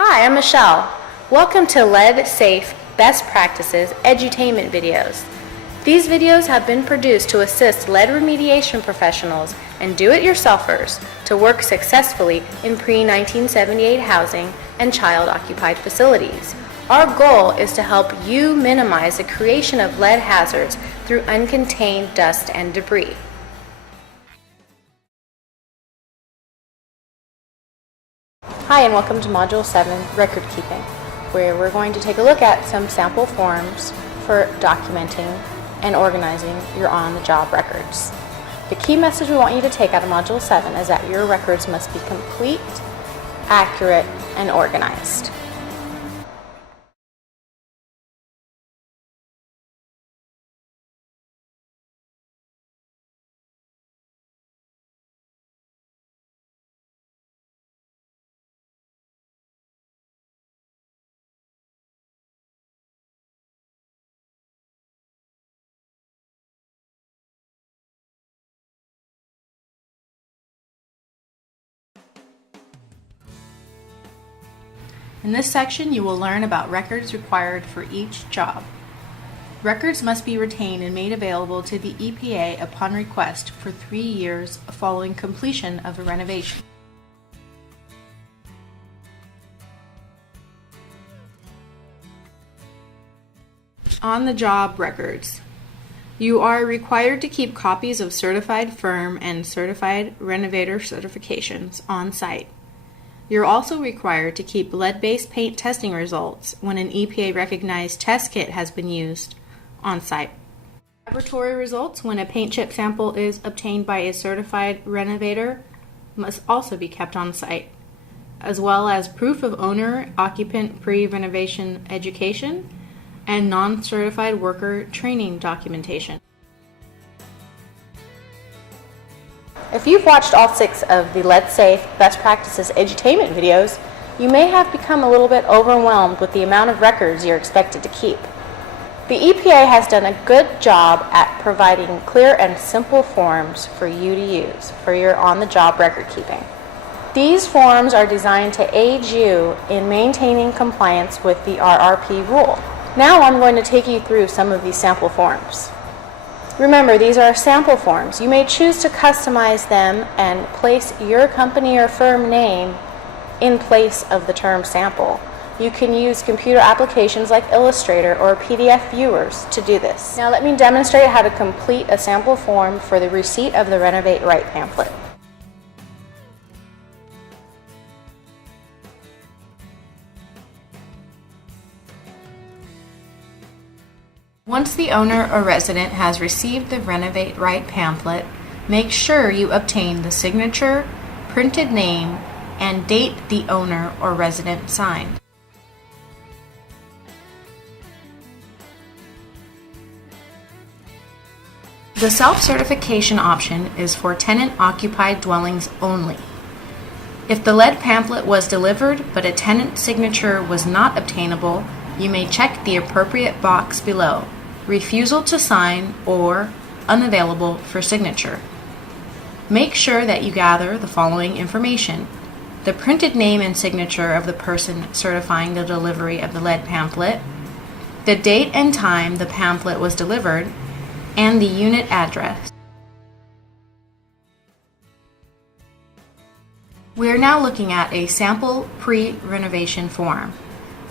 Hi, I'm Michelle. Welcome to Lead Safe Best Practices Edutainment videos. These videos have been produced to assist lead remediation professionals and do-it-yourselfers to work successfully in pre-1978 housing and child-occupied facilities. Our goal is to help you minimize the creation of lead hazards through uncontained dust and debris. Hi, and welcome to Module 7, Record Keeping, where we're going to take a look at some sample forms for documenting and organizing your on-the-job records. The key message we want you to take out of Module 7 is that your records must be complete, accurate, and organized. In this section, you will learn about records required for each job. Records must be retained and made available to the EPA upon request for 3 years following completion of a renovation. On-the-job records. You are required to keep copies of certified firm and certified renovator certifications on site. You're also required to keep lead-based paint testing results when an EPA-recognized test kit has been used on site. Laboratory results when a paint chip sample is obtained by a certified renovator must also be kept on site, as well as proof of owner-occupant pre-renovation education and non-certified worker training documentation. If you've watched all 6 of the Lead Safe Best Practices Edutainment videos, you may have become a little bit overwhelmed with the amount of records you're expected to keep. The EPA has done a good job at providing clear and simple forms for you to use for your on-the-job record keeping. These forms are designed to aid you in maintaining compliance with the RRP rule. Now I'm going to take you through some of these sample forms. Remember, these are sample forms. You may choose to customize them and place your company or firm name in place of the term sample. You can use computer applications like Illustrator or PDF viewers to do this. Now let me demonstrate how to complete a sample form for the receipt of the Renovate Right pamphlet. Once the owner or resident has received the Renovate Right pamphlet, make sure you obtain the signature, printed name, and date the owner or resident signed. The self-certification option is for tenant-occupied dwellings only. If the lead pamphlet was delivered but a tenant's signature was not obtainable, you may check the appropriate box below, refusal to sign or unavailable for signature. Make sure that you gather the following information: the printed name and signature of the person certifying the delivery of the lead pamphlet, the date and time the pamphlet was delivered, and the unit address. We are now looking at a sample pre-renovation form.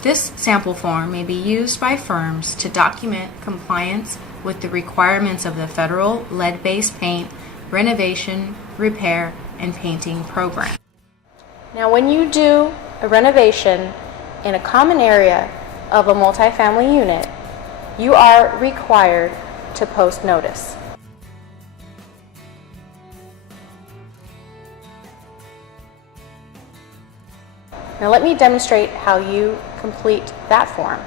This sample form may be used by firms to document compliance with the requirements of the federal lead-based paint renovation, repair, and painting program. Now, when you do a renovation in a common area of a multifamily unit, you are required to post notice. Now let me demonstrate how you complete that form.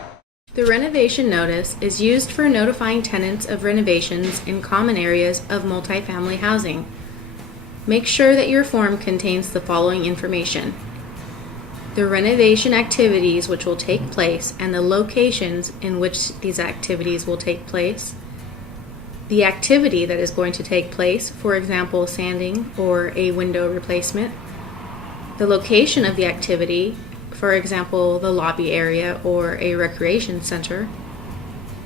The renovation notice is used for notifying tenants of renovations in common areas of multifamily housing. Make sure that your form contains the following information: the renovation activities which will take place and the locations in which these activities will take place, the activity that is going to take place, for example, sanding or a window replacement, the location of the activity, for example, the lobby area or a recreation center,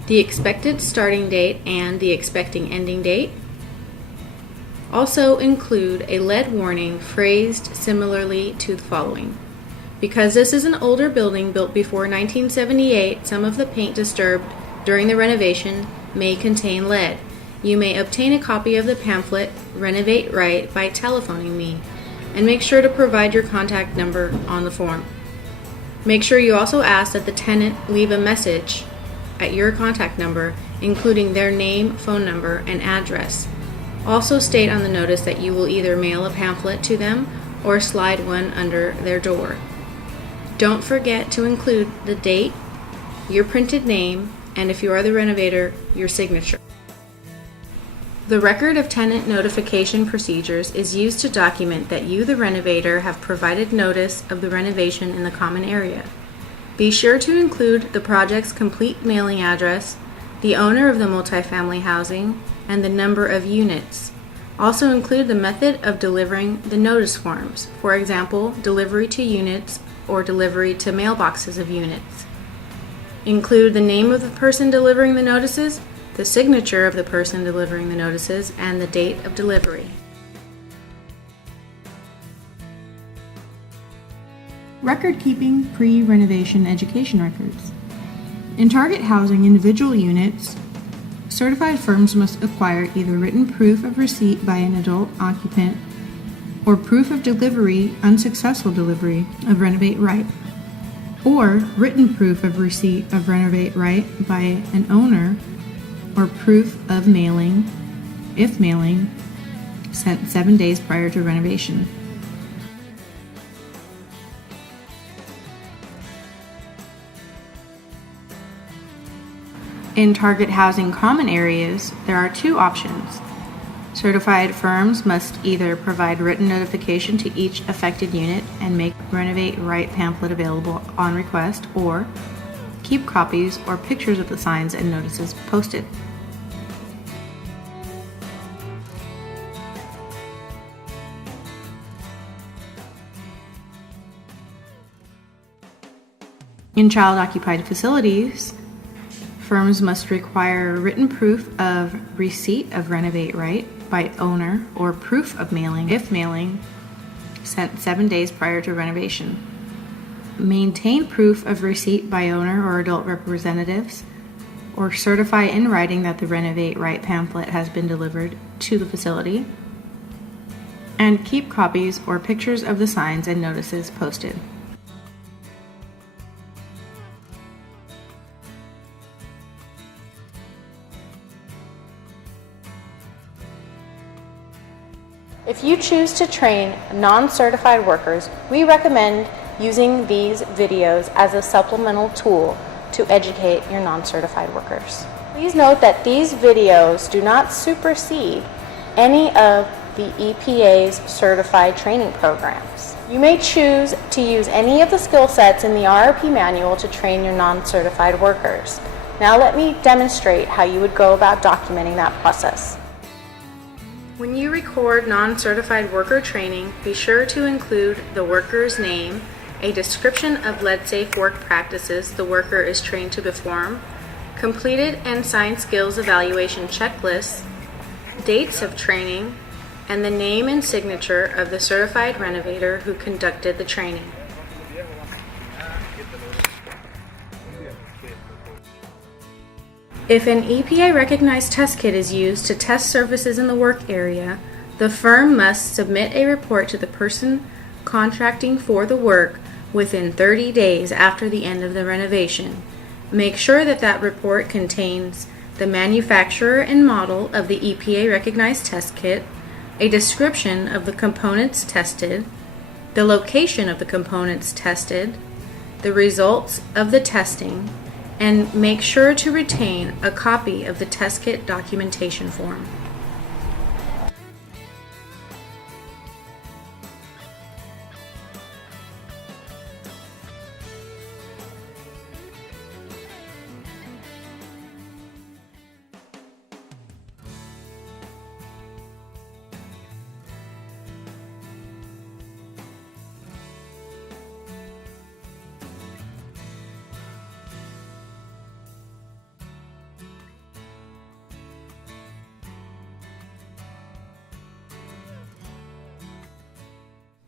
the expected starting date and the expecting ending date. Also include a lead warning phrased similarly to the following. Because this is an older building built before 1978, some of the paint disturbed during the renovation may contain lead. You may obtain a copy of the pamphlet, Renovate Right, by telephoning me, and make sure to provide your contact number on the form. Make sure you also ask that the tenant leave a message at your contact number, including their name, phone number, and address. Also state on the notice that you will either mail a pamphlet to them or slide one under their door. Don't forget to include the date, your printed name, and if you are the renovator, your signature. The record of tenant notification procedures is used to document that you, the renovator, have provided notice of the renovation in the common area. Be sure to include the project's complete mailing address, the owner of the multifamily housing, and the number of units. Also include the method of delivering the notice forms, for example, delivery to units or delivery to mailboxes of units. Include the name of the person delivering the notices, the signature of the person delivering the notices, and the date of delivery. Record-keeping pre-renovation education records. In target housing individual units, certified firms must acquire either written proof of receipt by an adult occupant or proof of delivery, unsuccessful delivery, of Renovate Right, or written proof of receipt of Renovate Right by an owner, or proof of mailing, if mailing, sent 7 days prior to renovation. In target housing common areas, there are two options. Certified firms must either provide written notification to each affected unit and make Renovate Right pamphlet available on request, or keep copies or pictures of the signs and notices posted. In child-occupied facilities, firms must require written proof of receipt of Renovate Right by owner or proof of mailing, if mailing, sent 7 days prior to renovation. Maintain proof of receipt by owner or adult representatives, or certify in writing that the Renovate Right pamphlet has been delivered to the facility, and keep copies or pictures of the signs and notices posted. If you choose to train non-certified workers, we recommend using these videos as a supplemental tool to educate your non-certified workers. Please note that these videos do not supersede any of the EPA's certified training programs. You may choose to use any of the skill sets in the RRP manual to train your non-certified workers. Now let me demonstrate how you would go about documenting that process. When you record non-certified worker training, be sure to include the worker's name, a description of lead-safe work practices the worker is trained to perform, completed and signed skills evaluation checklists, dates of training, and the name and signature of the certified renovator who conducted the training. If an EPA-recognized test kit is used to test surfaces in the work area, the firm must submit a report to the person contracting for the work within 30 days after the end of the renovation. Make sure that that report contains the manufacturer and model of the EPA-recognized test kit, a description of the components tested, the location of the components tested, the results of the testing, and make sure to retain a copy of the test kit documentation form.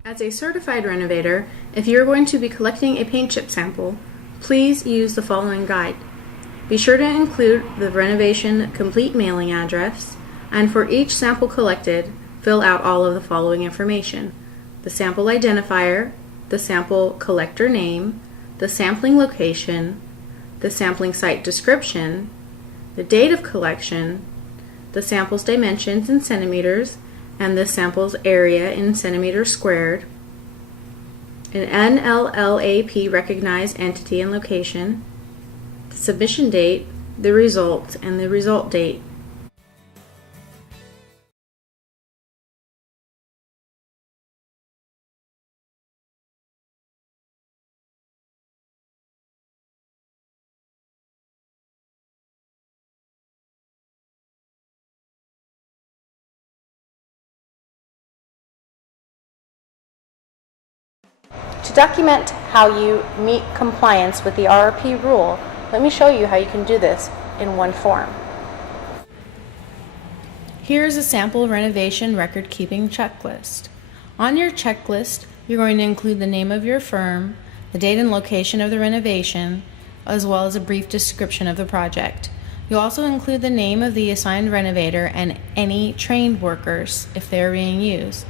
As a certified renovator, if you're going to be collecting a paint chip sample, please use the following guide. Be sure to include the renovation complete mailing address, and for each sample collected, fill out all of the following information: the sample identifier, the sample collector name, the sampling location, the sampling site description, the date of collection, the sample's dimensions in centimeters, and the sample's area in centimeters squared, an NLLAP recognized entity and location, the submission date, the result, and the result date. To document how you meet compliance with the RRP rule, let me show you how you can do this in one form. Here's a sample renovation record-keeping checklist. On your checklist, you're going to include the name of your firm, the date and location of the renovation, as well as a brief description of the project. You'll also include the name of the assigned renovator and any trained workers if they are being used.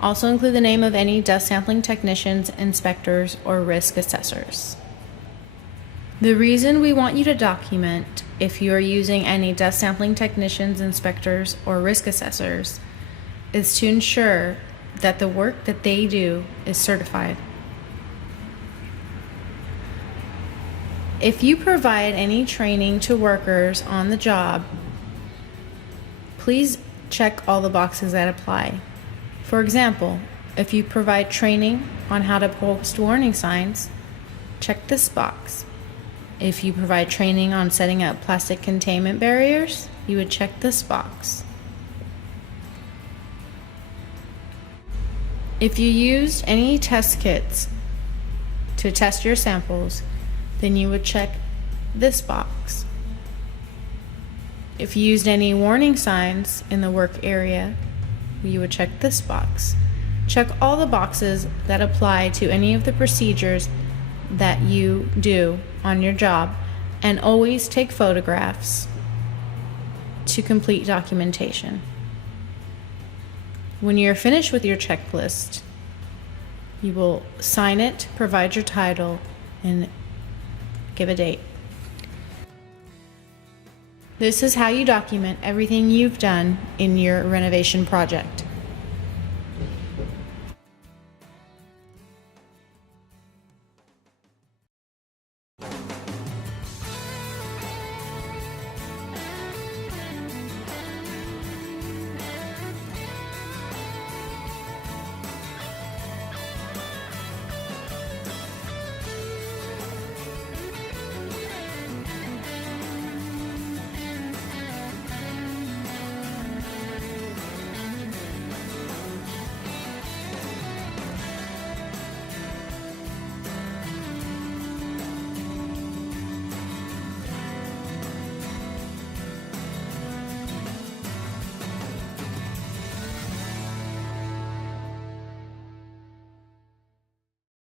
Also include the name of any dust sampling technicians, inspectors, or risk assessors. The reason we want you to document if you are using any dust sampling technicians, inspectors, or risk assessors is to ensure that the work that they do is certified. If you provide any training to workers on the job, please check all the boxes that apply. For example, if you provide training on how to post warning signs, check this box. If you provide training on setting up plastic containment barriers, you would check this box. If you used any test kits to test your samples, then you would check this box. If you used any warning signs in the work area, you would check this box. Check all the boxes that apply to any of the procedures that you do on your job, and always take photographs to complete documentation. When you're finished with your checklist, you will sign it, provide your title, and give a date. This is how you document everything you've done in your renovation project.